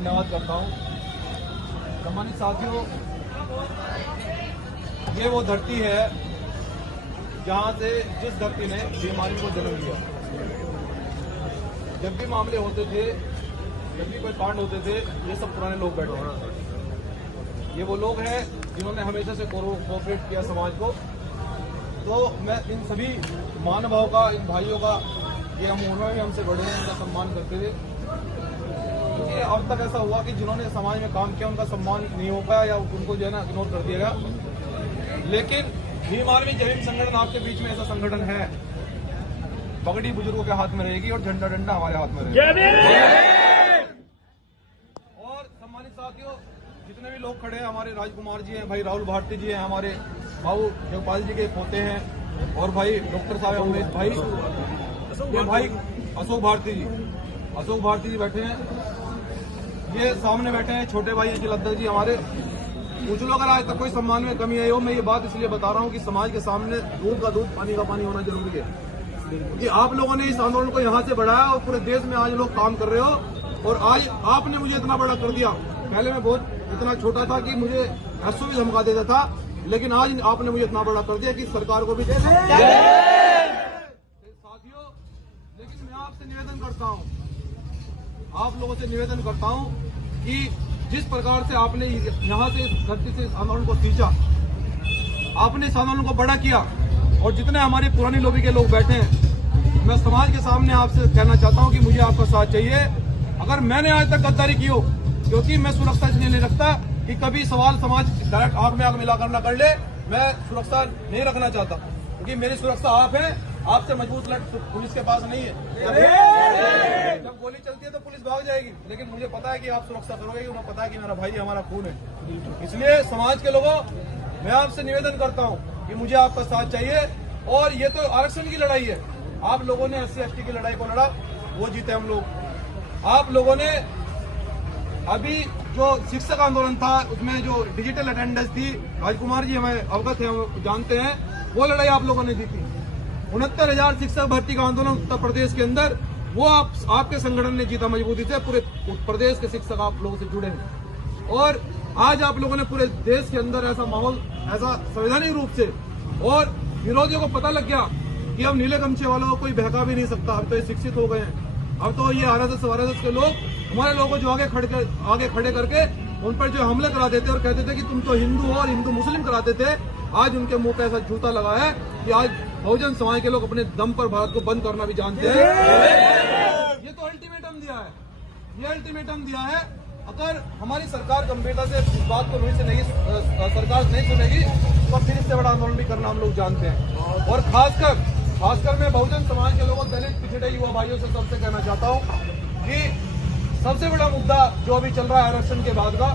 धन्यवाद करता हूँ। सम्मानित साथियों, ये वो धरती है जहाँ से जिस धरती ने बीमारी को जन्म दिया। जब भी मामले होते थे, जब भी कोई कांड होते थे, ये सब पुराने लोग बैठे हैं। ये वो लोग हैं जिन्होंने हमेशा से कोऑपरेट किया समाज को। तो मैं इन सभी महानुभावों का, इन भाइयों का, ये हम उन्होंने भी हमसे बड़े हैं, इनका सम्मान करते थे। क्योंकि अब तक ऐसा हुआ कि जिन्होंने समाज में काम किया उनका सम्मान नहीं हो पाया या उनको जो है ना इग्नोर कर दिया गया। लेकिन भीम आर्मी जय हिंद संगठन आपके बीच में ऐसा संगठन है, पगड़ी बुजुर्गों के हाथ में रहेगी और झंडा डंडा हमारे हाथ में रहेगा। और सम्मानित साथियों, जितने भी लोग खड़े हैं, हमारे राजकुमार जी हैं, भाई राहुल भारती जी हैं, हमारे बाबू देवपाल जी के पोते हैं, और भाई डॉक्टर साहब उमेश भाई, ये भाई अशोक भारती जी बैठे हैं, ये सामने बैठे हैं छोटे भाई जिलाध्यक्ष जी हमारे। पूछ लो अगर आज तक कोई सम्मान में कमी आई हो। मैं ये बात इसलिए बता रहा हूँ कि समाज के सामने दूध का दूध, पानी का पानी होना जरूरी है। कि आप लोगों ने इस आंदोलन को यहाँ से बढ़ाया और पूरे देश में आज लोग काम कर रहे हो, और आज आपने मुझे इतना बड़ा कर दिया। पहले मैं बहुत इतना छोटा था कि मुझे ऐसो भी धमका देता था, लेकिन आज आपने मुझे इतना बड़ा कर दिया कि सरकार को भी दे साथियों। लेकिन मैं आपसे निवेदन करता हूँ, आप लोगों से निवेदन करता हूँ कि जिस प्रकार से आपने यहाँ से धरती से इस आंदोलन को खींचा, आपने इस आंदोलन को बड़ा किया, और जितने हमारी पुरानी लोबी के लोग बैठे हैं, मैं समाज के सामने आपसे कहना चाहता हूँ कि मुझे आपका साथ चाहिए। अगर मैंने आज तक गद्दारी की हो, क्योंकि मैं सुरक्षा इसलिए नहीं रखता कि कभी सवाल समाज डायरेक्ट आंख में आंख मिलाकर न कर ले, मैं सुरक्षा नहीं रखना चाहता, क्योंकि मेरी सुरक्षा आप है, आपसे मजबूत लट पुलिस के पास नहीं है। जब गोली चलती है तो पुलिस भाग जाएगी, लेकिन मुझे पता है कि आप सुरक्षा करोगे, उन्हें पता है कि मेरा भाई हमारा खून है। इसलिए समाज के लोगों, मैं आपसे निवेदन करता हूँ कि मुझे आपका साथ चाहिए। और ये तो आरक्षण की लड़ाई है, आप लोगों ने SC/ST की लड़ाई को लड़ा, वो जीते हम लोग। आप लोगों ने अभी जो शिक्षक आंदोलन था, उसमें जो डिजिटल अटेंडेंस थी, राजकुमार जी हमें अवगत है, हम जानते हैं, वो लड़ाई आप लोगों ने जीती। 69,000 शिक्षक भर्ती का आंदोलन उत्तर प्रदेश के अंदर, वो आपके संगठन ने जीता मजबूती से। पूरे प्रदेश के शिक्षक आप लोगों से जुड़े हैं, और आज आप लोगों ने पूरे देश के अंदर ऐसा माहौल, ऐसा संवैधानिक रूप से, और विरोधियों को पता लग गया कि अब नीले गमछे वालों को कोई बहका भी नहीं सकता। अब तो ये शिक्षित हो गए हैं। अब तो ये RSS के लोग, हमारे लोगों को जो आगे खड़े करके उन पर जो हमले करा देते और कहते थे कि तुम तो हिंदू हो और हिंदू मुस्लिम कराते थे, आज उनके मुंह पे ऐसा जूता लगा है कि आज बहुजन समाज के लोग अपने दम पर भारत को बंद करना भी जानते हैं। ये तो अल्टीमेटम दिया है, ये अल्टीमेटम दिया है। अगर हमारी सरकार गंभीरता से इस बात को सरकार नहीं सुनेगी, तो फिर इससे बड़ा आंदोलन भी करना हम लोग जानते हैं। और खासकर मैं बहुजन समाज के लोगों, दलित पिछड़े युवा भाइयों से सबसे कहना चाहता हूँ कि सबसे बड़ा मुद्दा जो अभी चल रहा है आरक्षण के बाद का,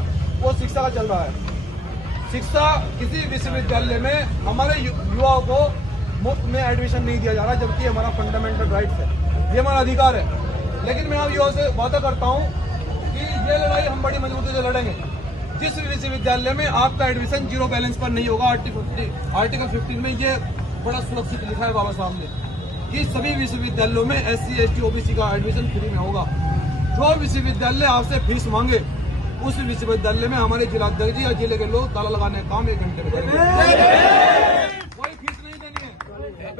वो शिक्षा का चल रहा है। शिक्षा, किसी विश्वविद्यालय में हमारे युवाओं को मुफ्त में एडमिशन नहीं दिया जा रहा, जबकि हमारा फंडामेंटल राइट है, ये हमारा अधिकार है। लेकिन मैं अब युवाओं से वादा करता हूँ कि ये लड़ाई हम बड़ी मजबूती से लड़ेंगे। जिस विश्वविद्यालय में आपका एडमिशन 0 बैलेंस पर नहीं होगा, आर्टिकल 15 में ये बड़ा सुरक्षित लिखा है बाबा साहब ने, कि सभी विश्वविद्यालयों में SC/ST OBC का एडमिशन फ्री में होगा। जो विश्वविद्यालय आपसे फीस मांगे, उस विश्वविद्यालय में हमारे जिलाध्यक्ष जी या जिले के लोग ताला लगाने का काम 1 घंटे में करेंगे। कोई फीस नहीं देनी है,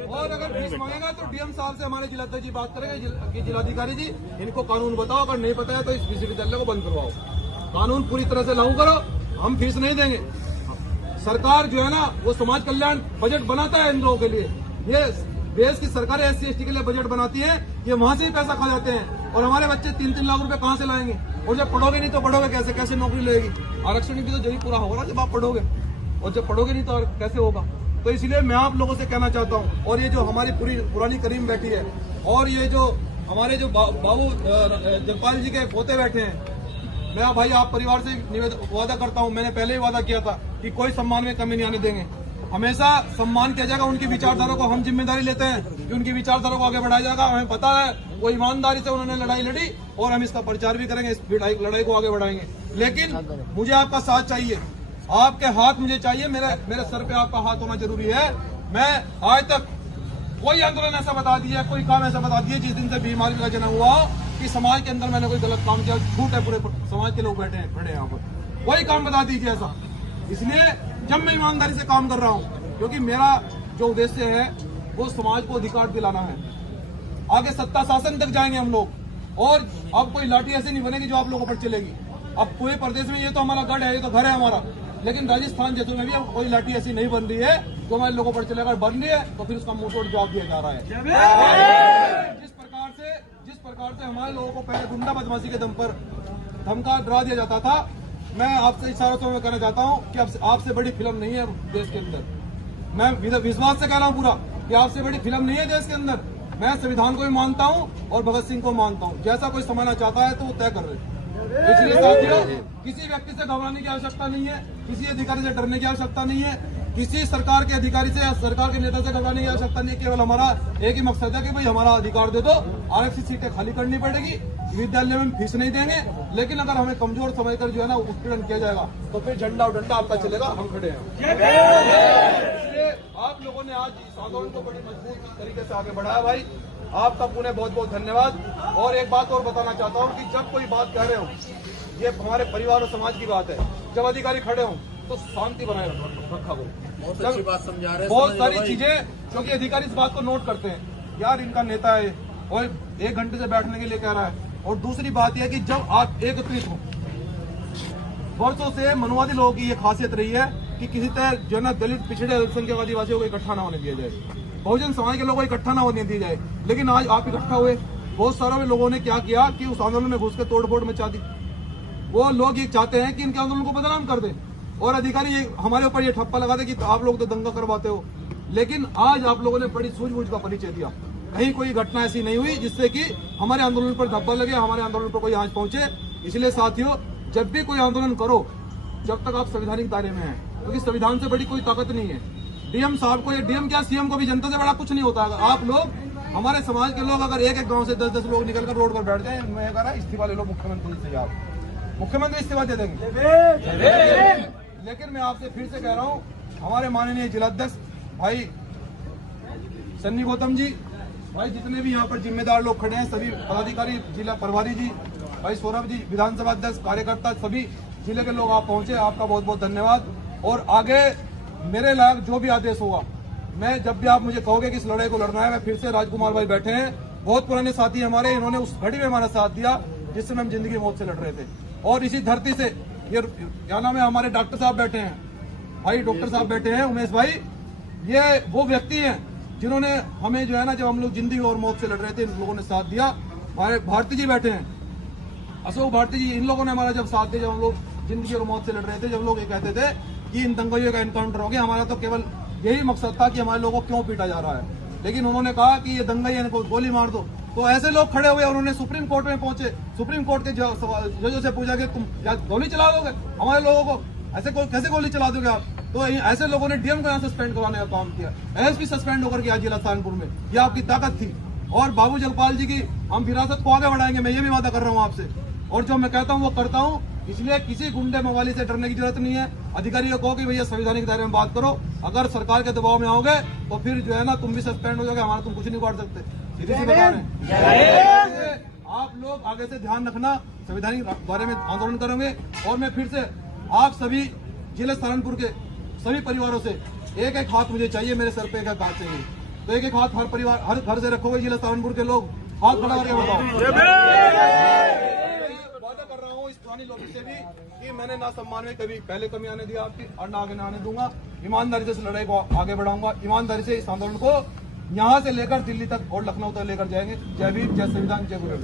और अगर फीस मांगेगा तो DM साहब से हमारे जिलाध्यक्ष जी बात करेंगे कि जिलाधिकारी जी, इनको कानून बताओ, अगर नहीं पता है तो इस विश्वविद्यालय को बंद करवाओ, कानून पूरी तरह से लागू करो, हम फीस नहीं देंगे। सरकार जो है ना, वो समाज कल्याण बजट बनाता है इन लोगों के लिए। ये देश की सरकार SC/ST के लिए बजट बनाती है, ये वहां से ही पैसा खा जाते हैं, और हमारे बच्चे 3-3 लाख रुपए कहां से लाएंगे? और जब पढ़ोगे नहीं तो पढ़ोगे कैसे नौकरी लेगी? आरक्षण भी तो जरूर पूरा होगा ना जब आप पढ़ोगे, और जब पढ़ोगे नहीं तो कैसे होगा? तो इसलिए मैं आप लोगों से कहना चाहता हूँ, और ये जो हमारी पूरी पुरानी करीम बैठी है, और ये जो हमारे जो बाबू देवपाल जी के पोते बैठे हैं, मैं भाई आप परिवार से वादा करता हूं, मैंने पहले ही वादा किया था कि कोई सम्मान में कमी नहीं आने देंगे। हमेशा सम्मान किया जाएगा, उनकी विचारधारा को हम जिम्मेदारी लेते हैं कि उनकी विचारधारा को आगे बढ़ाया जाएगा। हमें पता है वो ईमानदारी से उन्होंने लड़ाई लड़ी, और हम इसका प्रचार भी करेंगे, इस लड़ाई को आगे बढ़ाएंगे। लेकिन मुझे आपका साथ चाहिए, आपके हाथ मुझे चाहिए, मेरे सर पे आपका हाथ होना जरूरी है। मैं आज तक कोई आंदोलन ऐसा बता दिया, कोई काम ऐसा बता दिया जिस दिन से भीम आर्मी का जन्म हुआ कि समाज के अंदर मैंने कोई गलत काम किया, झूठ है, पूरे समाज के लोग बैठे हैं खड़े हैं यहाँ पर, वही काम बता दीजिए ऐसा। इसलिए जब मैं ईमानदारी से काम कर रहा हूँ, क्योंकि मेरा जो उद्देश्य है वो समाज को अधिकार दिलाना है, आगे सत्ता शासन तक जाएंगे हम लोग। और अब कोई लाठी ऐसी नहीं बनेगी जो आप लोगों पर चलेगी। अब पूरे प्रदेश में ये तो हमारा गढ़ है, ये तो घर है हमारा, लेकिन राजस्थान जैसे में भी अब कोई लाठी ऐसी नहीं बन रही है जो हमारे लोगों पर चलेगा। बन रही है तो फिर उसका मुंह तोड़ जवाब दिया जा रहा है। जिस प्रकार से हमारे लोगों को पहले गुंडा बदमाशी के दम पर धमका डरा दिया जाता था, मैं आपसे इशारों से मैं कहना चाहता हूँ कि आपसे बड़ी फिल्म नहीं है देश के अंदर। मैं विश्वास से कह रहा हूँ पूरा कि आपसे बड़ी फिल्म नहीं है देश के अंदर। मैं संविधान को भी मानता हूँ और भगत सिंह को मानता हूँ। जैसा कोई समझना चाहता है तो वो तय कर रहे। इसलिए साथियों, किसी व्यक्ति से घबराने की आवश्यकता नहीं है, किसी अधिकारी से डरने की आवश्यकता नहीं है, किसी सरकार के अधिकारी से या सरकार के नेता से घबराने की आवश्यकता नहीं है। केवल हमारा एक ही मकसद है कि भाई हमारा अधिकार दे दो, आरक्षित सीटें खाली करनी पड़ेगी, विद्यालय में फीस नहीं देंगे, लेकिन अगर हमें कमजोर समझकर जो है ना उत्पीड़न किया जाएगा तो फिर झंडा और डंडा आपका चलेगा, हम खड़े हैं। इसलिए आप लोगों ने आज इस आंदोलन को बड़ी मजबूत तरीके से आगे बढ़ाया भाई, आपका पुनः बहुत बहुत धन्यवाद। और एक बात और बताना चाहता हूँ कि जब कोई बात कह रहे हो, ये हमारे परिवार और समाज की बात है, जब अधिकारी खड़े हों तो शांति बनाए रखा हो। बहुत अच्छी बात समझा रहे हैं, बहुत सारी चीजें, क्योंकि अधिकारी इस बात को नोट करते हैं, यार इनका नेता है और 1 घंटे से बैठने के लिए कह रहा है। और दूसरी बात यह है कि जब आप एकत्रित हो, वर्षों से मनुवादी लोगों की ये खासियत रही है कि किसी तरह जो है ना दलित, पिछड़े, अल्पसंख्यक आदिवासियों को इकट्ठा ना होने दिया जाए, बहुजन समाज के लोगों को इकट्ठा ना होने दिया जाए। लेकिन आज आप इकट्ठा हुए, बहुत सारे लोगों ने क्या किया कि उस आंदोलन में घुस के तोड़फोड़ मचा दी। वो लोग ये चाहते हैं कि इनके आंदोलन को बदनाम कर दें और अधिकारी ये हमारे ऊपर ये ठप्पा लगा दे कि आप लोग तो दंगा करवाते हो। लेकिन आज आप लोगों ने बड़ी सूझबूझ का परिचय दिया। कहीं कोई घटना ऐसी नहीं हुई जिससे कि हमारे आंदोलन पर धब्बा लगे, हमारे आंदोलन पर कोई आंच पहुंचे। इसलिए साथियों, जब भी कोई आंदोलन करो, जब तक आप संवैधानिक दायरे में हैं, क्योंकि संविधान से बड़ी कोई ताकत नहीं है। डीएम साहब को, या डीएम क्या सीएम को भी जनता से बड़ा कुछ नहीं होता। आप लोग, हमारे समाज के लोग अगर एक एक गांव से 10-10 लोग निकलकर रोड पर बैठ जाए, मैं कह रहा इस्तीफा ले लो मुख्यमंत्री से, आप मुख्यमंत्री इस्तीफा दे देंगे। लेकिन मैं आपसे फिर से कह रहा हूँ, हमारे माननीय जिलाध्यक्ष भाई सन्नी गौतम जी, भाई जितने भी यहाँ पर जिम्मेदार लोग खड़े हैं, सभी पदाधिकारी, जिला प्रभारी जी, भाई सौरभ जी, विधानसभा अध्यक्ष, कार्यकर्ता, सभी जिले के लोग आप पहुंचे, आपका बहुत बहुत धन्यवाद। और आगे मेरे लायक जो भी आदेश होगा, मैं जब भी आप मुझे कहोगे कि इस लड़ाई को लड़ना है, मैं फिर से, राजकुमार भाई बैठे हैं, बहुत पुराने साथी हमारे, इन्होंने उस घड़ी में हमारा साथ दिया जिस समय हम जिंदगी मौत से लड़ रहे थे। और इसी धरती से ये क्या नाम है, हमारे डॉक्टर साहब बैठे हैं, भाई डॉक्टर साहब बैठे हैं, उमेश भाई, ये वो व्यक्ति हैं जिन्होंने हमें जो है ना, जब हम लोग जिंदगी और मौत से लड़ रहे थे, इन लोगों ने साथ दिया। हमारे भारती जी बैठे हैं, अशोक भारती जी, इन लोगों ने हमारा जब साथ दिया, जब हम लोग जिंदगी और मौत से लड़ रहे थे, जब लोग ये कहते थे कि इन दंगइयों का एनकाउंटर हो गया, हमारा तो केवल यही मकसद था कि हमारे लोगों को क्यों पीटा जा रहा है। लेकिन उन्होंने कहा कि ये दंगई, इनको गोली मार दो, तो ऐसे लोग खड़े हुए, उन्होंने सुप्रीम कोर्ट में पहुंचे, सुप्रीम कोर्ट के जजों से पूछा कि तुम क्या गोली चला दोगे हमारे लोगों को, ऐसे कैसे गोली चला दोगे आप? तो ऐसे लोगों ने डीएम को यहाँ सस्पेंड करवाने का काम किया, एसपी सस्पेंड होकर गया जिला सहारनपुर में, ये आपकी ताकत थी। और बाबू जगपाल जी की हम विरासत को आगे बढ़ाएंगे, मैं ये भी वादा कर रहा हूँ आपसे, और जो मैं कहता हूँ वो करता हूँ। इसलिए किसी गुंडे मवाली से डरने की जरूरत नहीं है। अधिकारी को कहो कि भैया संवैधानिक दायरे में बात करो, अगर सरकार के दबाव में आओगे तो फिर जो है ना, तुम भी सस्पेंड हो जाओगे, हमारा तुम कुछ नहीं कर सकते, सीधी सी बता रहे हैं। आप लोग आगे से ध्यान रखना, संवैधानिक बारे में आंदोलन करेंगे। और मैं फिर से आप सभी जिले सहारनपुर के सभी परिवारों से एक एक हाथ मुझे चाहिए, मेरे सर पे एक एक हाथ चाहिए, तो एक एक हाथ हर परिवार, हर घर से रखोगे जिला सहारनपुर के लोग, हाथ खड़ा करके बताओ। वादा कर रहा हूँ इस पुरानी लॉबी से भी कि मैंने ना सम्मान में कभी पहले कमी आने दिया आपकी, और ना आगे ना आने दूंगा। ईमानदारी से इस लड़ाई को आगे बढ़ाऊंगा, ईमानदारी से इस आंदोलन को यहाँ से लेकर दिल्ली तक और लखनऊ तक लेकर जाएंगे। जय भीम, जय संविधान, जय गुरु।